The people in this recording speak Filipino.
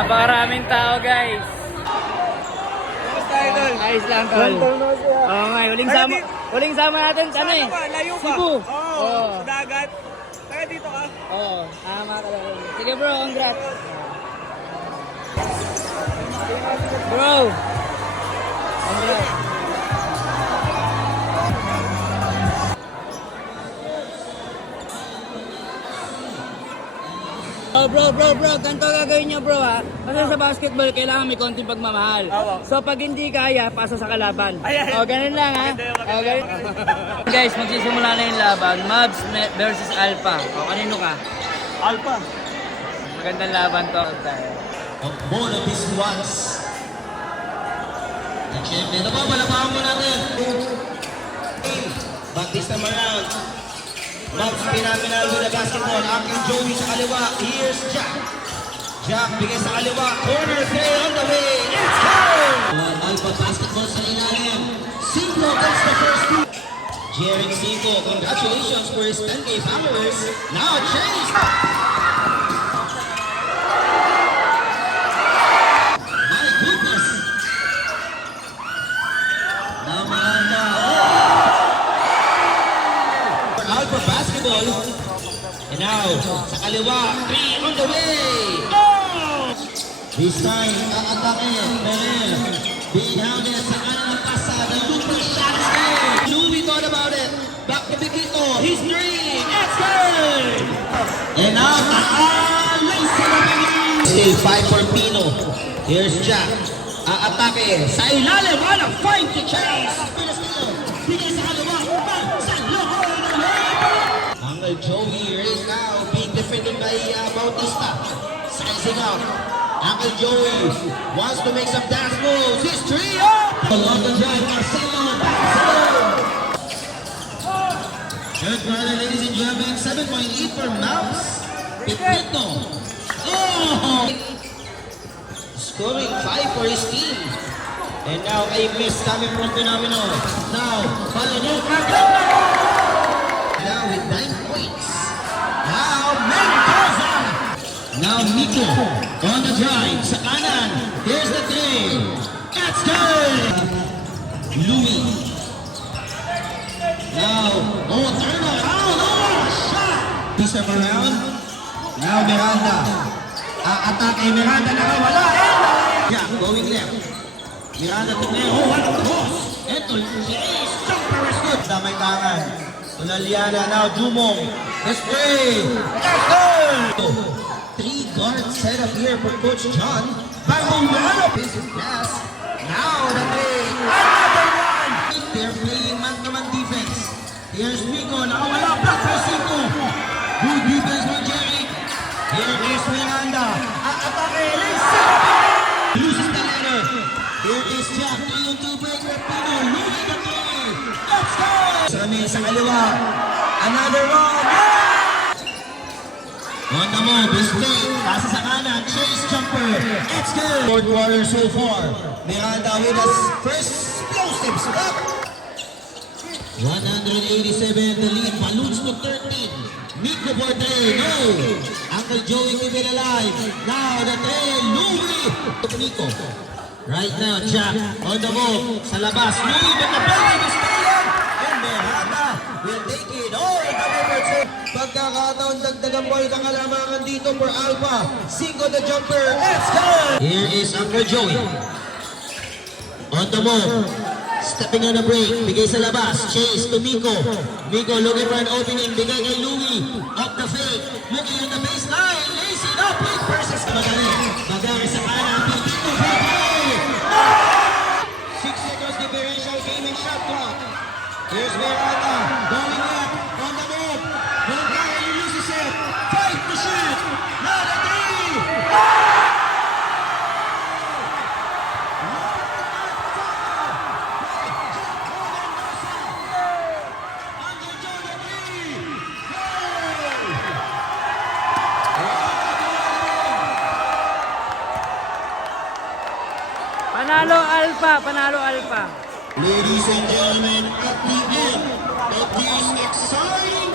Napakaraming tao, guys. Basta idol. Ayos lang, tol. Oo nga, huling sama natin, ano eh? Layo ka. Cebu. Oo. Sa dagat. Taga dito ka. Oo, tama ka lang. Sige bro, congrats. Bro. Congrats. Oh bro, ganito gagawin niyo bro ha. Kasi sa basketball, kailangan may konting pagmamahal. So pag hindi kaya, pasa sa kalaban. O, ganun lang ha. O, ganun. Guys, magsisimula na yung laban. Mavs versus Alpha. O, kanino ka? Alpha. Magandang laban to. Both of these ones. And syempre, napapalapahan mo natin. But this time around, Mavs phenomenal with the basketball. Aking Joey sa kaliwa. Here's Jack. Jack bigay sa kaliwa. Corner three on the way. It's good! Alpha basketball sa ilalim. Cinco gets the first two. Jerick Cinco, congratulations for his 10K followers. Now Chase. My goodness. Now Miranda. Alpha basketball. And now, sa kaliwa, three on the way. Oh! This time, aatake. Merel. Being hounded sa kanan ng pasa. The super shot is good. Louis thought about it. Back to Bikito. He's three. It's good. And now, still 5 for Pino. Here's Jack. Aatake. Sa ilalim. What a fight to chase. Bigay sa kaliwa. Sa loob. Uncle Joey is now being defended by Bautista. Sizing up. Uncle Joey wants to make some dance moves. His three up! On the drive, Marcelo third quarter, ladies and gentlemen, 7.8 for Mavs. Pipito. Oh! Scoring 5 for his team. And now a miss coming from Phenomenal. Now, Balonok. Now with 9 points. Now Mendoza. Now Nico on the drive. Sa kanan. Here's the three. That's good. Louis. Now, turn around. Oh, shot. This time around. Now Miranda. Atake Miranda nakawala. Yeah, going left. Miranda to me. Oh, what a cross. Ito, jeez. Jumper is good. Damay tangan. Tulaliana now, Jumong. Let's play. Let's go. 3 guards set up here for Coach John. Bangulano. This is pass. Now the play. Another one. They're playing man-to-man defense. Here's Miko. Nakawala. Block for Cinco. Good defense by Jerry. Here is Miranda. Atake. Loses the ladder. Here is Jack. 3-on-2 break. Rapino. Louis the play. Let's go. Sa kaliwa. Another one. On the move, is late. Pasa sa kanan. Chase jumper. It's good. Fourth quarter so far. Miranda with his first explosive stop. 187 the lead. Balloons to 13. Nico for 3. No. Uncle Joey keep it alive. Now the 3. Louis. Nico. Right now, Jack on the move. Sa labas. Louis with the ball. Miranda will take it all the way. Pagkakataon, dagdagang ball kakalamangan dito for Alpha. Cinco the jumper. Let's go! Here is Uncle Joey. On the move. Stepping on the break. Bigay sa labas. Chase to Miko. Miko looking for an opening. Bigay kay Louis. Off the fake. Looking on the baseline. Lazy up. Big versus Magaling. Magaling sa kanan. Pipito. 6 seconds differential gaming shot clock. Here's Miranda, going up, on the move. Miranda, he loses it. Fight to shoot. Now the three. Panalo Alpha, panalo Alpha. Ladies and gentlemen, at the end of this exciting